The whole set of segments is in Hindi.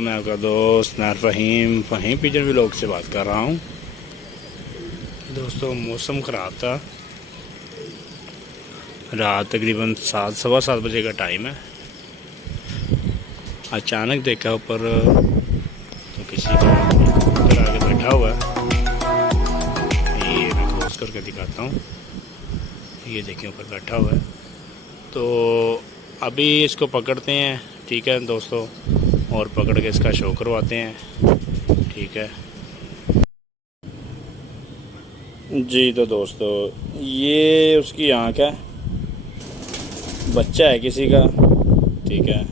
मैं आपका दोस्त नार फ़हीम पिजन व्लॉग से बात कर रहा हूँ। दोस्तों मौसम ख़राब था, रात तकरीबन 7 सवा 7 बजे का टाइम है। अचानक देखा ऊपर तो किसी का ऊपर आके बैठा हुआ है। ये मैं क्लोज करके दिखाता हूँ, ये देखिए ऊपर बैठा हुआ है। तो अभी इसको पकड़ते हैं, ठीक है दोस्तों, और पकड़ के इसका शो करवाते हैं, ठीक है जी। तो दोस्तों ये उसकी आँख है, बच्चा है किसी का, ठीक है,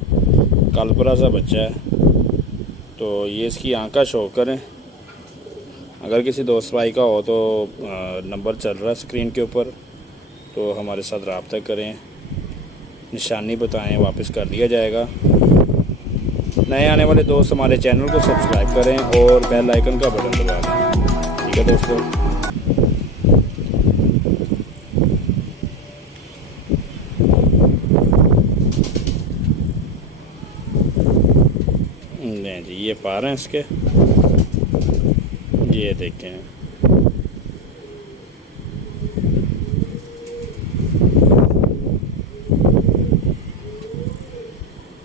कालपरा सा बच्चा है। तो ये इसकी आँख का शो करें। अगर किसी दोस्त भाई का हो तो नंबर चल रहा है स्क्रीन के ऊपर, तो हमारे साथ रब्ता करें, निशानी बताएं, वापस कर दिया जाएगा। नए आने वाले दोस्त हमारे चैनल को सब्सक्राइब करें और बेल आइकन का बटन दबा दें, ठीक है दोस्तों। नहीं जी, ये पा रहे हैं इसके, ये देखें।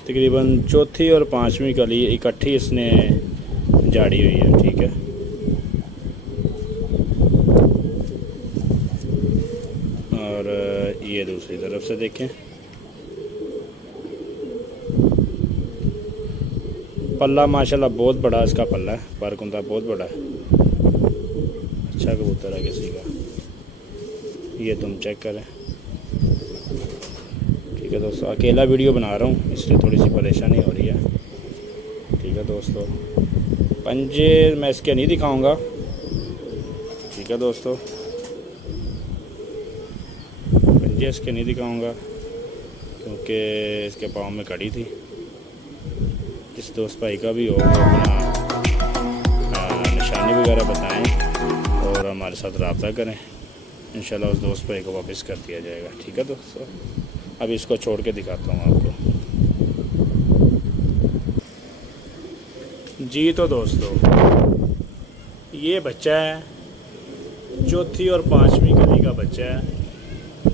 तकरीबन चौथी और पांचवी कली इकट्ठी इसने झाड़ी हुई है, ठीक है। और ये दूसरी तरफ से देखें, पल्ला माशाल्लाह बहुत बड़ा इसका पल्ला है, बारकुंदा बहुत बड़ा है, अच्छा कबूतर है किसी का। ये तुम चेक करें, ठीक है दोस्तों। अकेला वीडियो बना रहा हूँ इसलिए थोड़ी सी परेशानी हो रही है, ठीक है दोस्तों। पंजे मैं इसके नहीं दिखाऊंगा, ठीक है दोस्तों, पंजे इसके नहीं दिखाऊंगा क्योंकि इसके पाँव में कड़ी थी। जिस दोस्त भाई का भी हो अपना निशानी वगैरह बताएं और हमारे साथ रब्ता करें, इंशाल्लाह उस दोस्त भाई को वापस कर दिया जाएगा, ठीक है दोस्तों। अभी इसको छोड़ के दिखाता हूँ आपको जी। तो दोस्तों ये बच्चा है, चौथी और पांचवी कली का बच्चा है।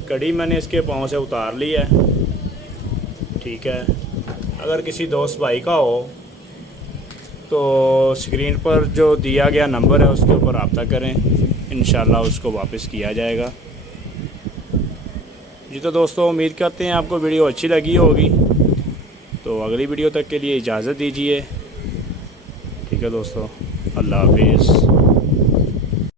कड़ी मैंने इसके पाँव से उतार ली है, ठीक है। अगर किसी दोस्त भाई का हो तो स्क्रीन पर जो दिया गया नंबर है उसके ऊपर रब्ता करें, इंशाल्लाह उसको वापस किया जाएगा जी। तो दोस्तों उम्मीद करते हैं आपको वीडियो अच्छी लगी होगी, तो अगली वीडियो तक के लिए इजाज़त दीजिए, ठीक है दोस्तों। अल्लाह हाफिज़।